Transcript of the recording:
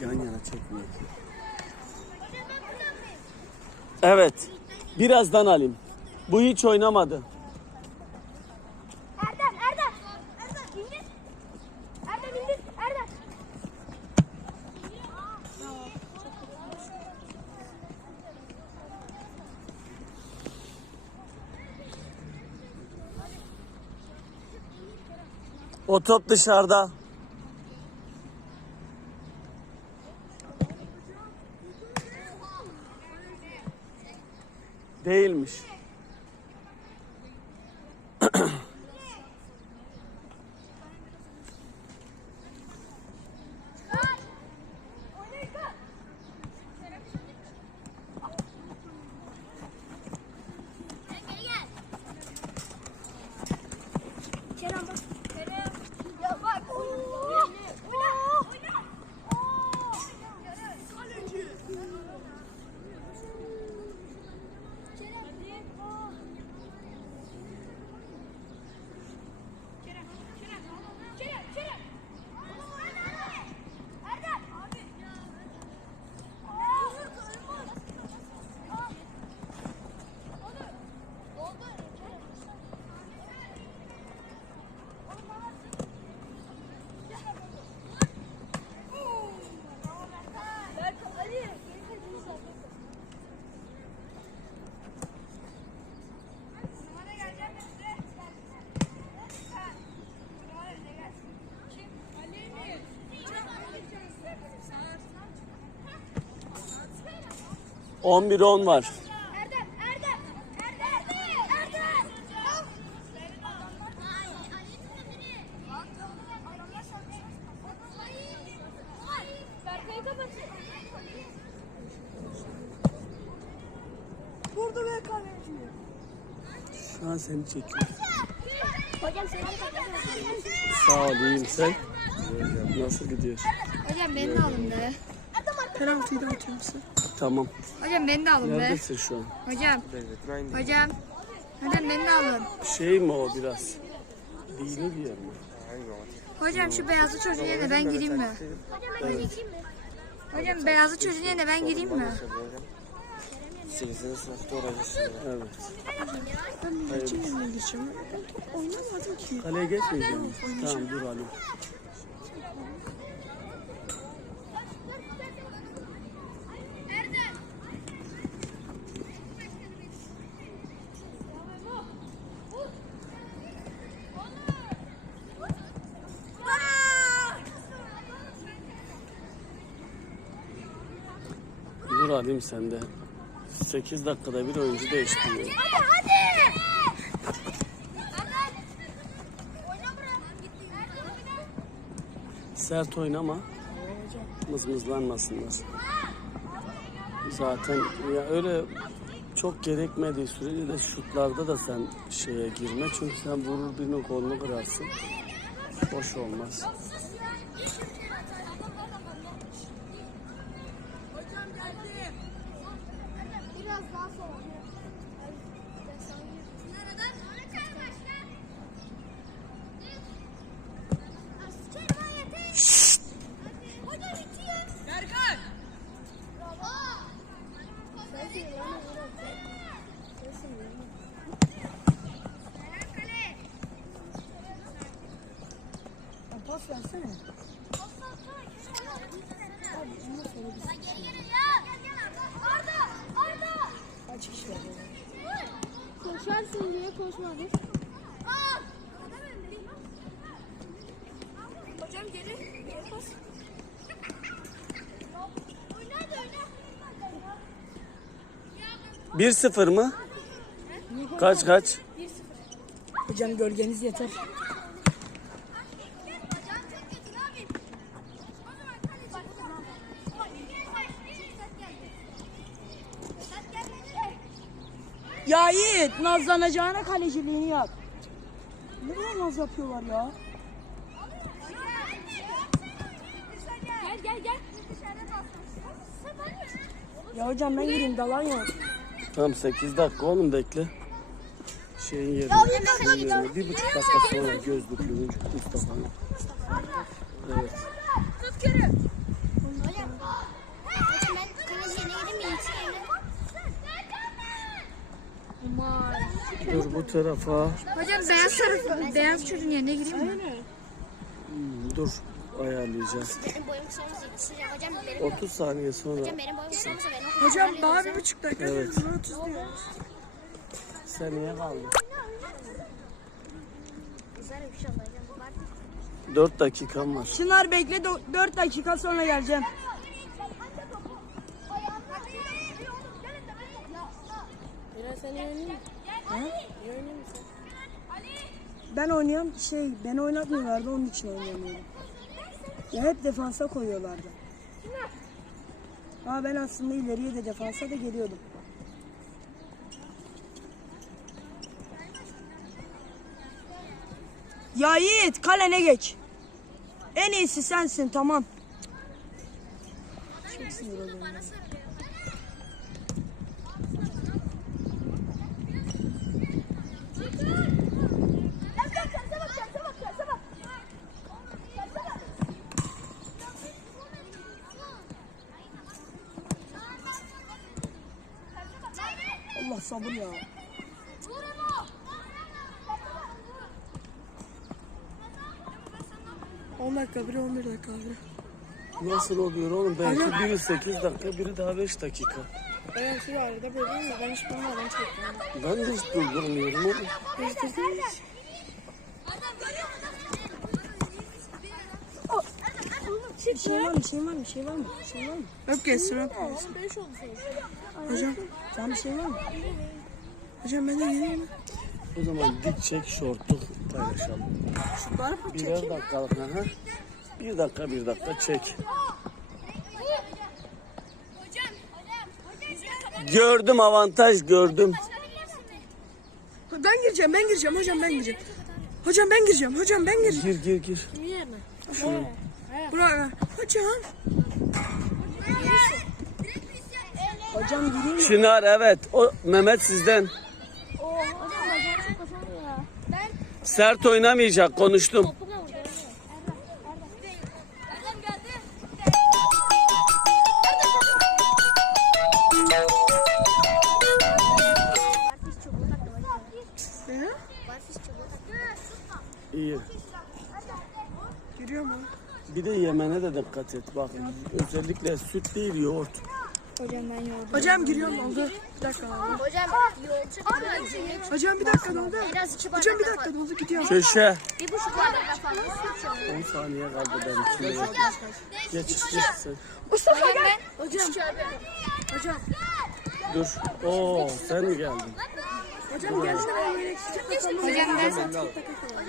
Yan yana çekmiyor. Evet. Birazdan alayım. Bu hiç oynamadı. Erdem, Erdem. Erdem indir. Erdem indir. Erdem. O top dışarıda. Değilmiş. 11-10 var. Erdem, Erdem, Erdem, Erdem. Vurdu be kaleciyi. Şu an seni çekiyor. Hocam selam Sağ ol iyiyim sen. Nasıl gidiyor? Hocam benim de alındı. Penaltıyı da atıyor musun? Tamam. Hocam beni de alın be. Neredesin şu an? Hocam. Hocam. Hocam beni de alın. Şey mi o biraz? Dini bir yer mi? Hocam şu beyazlı çocuğun yerine ben gireyim mi? Hocam beyazlı çocuğun yerine ben gireyim mi? 8. sınıfta olacaksın. Evet. Ben. Ben top oynamadım ki. Kaleye geçmeyecek misin? Tamam dur alayım. Dur alayım sen de. 8 dakikada bir oyuncu değiştiriyor. Hadi hadi. Sert oynama. Mızmızlanmasınlar. Zaten ya öyle çok gerekmediği sürece de şutlarda da sen şeye girme. Çünkü sen vurur birinin kolunu kırarsın. Hoş olmaz. Biraz daha sonra. Koşarsın diye koşmadı. Hocam geri. Geri pas. Oyna hadi oyna. 1-0 mı? Kaç kaç? Hocam gölgeniz yeter. Hocam çok kötü abi. O zaman kaleci. Sert gelmedi. Ya Yiğit nazlanacağına kaleciliğini yap. Ne kadar naz yapıyorlar ya? Gel gel gel. Ya hocam ben gireyim dalan yok. Tamam 8 dakika oğlum bekle. Şeyin yerine. şeyin yerine. Bir buçuk dakika sonra gözlüklü Mustafa'nın. Evet. Tut Kerem. Dur bu tarafa. Hocam beyaz tarafı, beyaz çocuğun yerine gireyim mi? Hmm, Dur ayarlayacağız. Benim boyum kısa olmasın. Sıcak hocam benim 30 saniye sonra hocam benim boyum kısa olmasın. Benim Hocam daha bir buçuk dakika. Evet. sonra 30 diyor. seneye kaldı. Güzel bir şey oldu hocam. Var. 4 dakikam var. Çınar bekle 4 dakika sonra geleceğim. Ben oynuyorum şey beni oynatmıyorlardı onun için oynayamıyorum. Ya hep defansa koyuyorlardı. Ama ben aslında ileriye de defansa da geliyordum. Ya Yiğit kalene geç. En iyisi sensin tamam. Çok sinir oluyorum. Ya. Sabır ya. dakika biri 11 dakika biri. Nasıl oluyor oğlum? Belki biri 8 dakika, biri daha 5 dakika. Ben şu arada böyle? Ben hiç bulmadan çektim. Ben de hiç durdurmuyorum oğlum. Bir şey var mı? Bir şey var mı? Bir şey var mı? Bir şey var mı? Öp geçsin öp. Hocam. Sen bir şey var mı? Hocam ben de geleyim mi? O zaman dik çek şortluk paylaşalım. Şunları mı Birer çekeyim? dakikalık ha. Bir dakika bir dakika çek. Gördüm avantaj gördüm. Ben gireceğim ben gireceğim hocam ben gireceğim. Hocam ben gireceğim hocam ben gireceğim. Gir gir gir. Buraya. Hocam. Hocam gireyim mi? Çınar evet. O Mehmet sizden. Sert oynamayacak konuştum. İyi. Giriyor mu? Bir de yemene de dikkat et bak. Özellikle süt değil yoğurt. Hocam giriyor mu? Oldu. Bir dakika oldu. Hocam yoğurt çok Hocam bir dakika oldu. En az iki Hocam bir dakika oldu gidiyorum. Köşe. Bir buçuk bardak falan süt içiyorum. 10 saniye kaldı benimkine. Geç geç sen. Mustafa gel. Hocam. Hocam. Dur. Oo sen mi geldin? Hocam gelsene ben. Hocam ben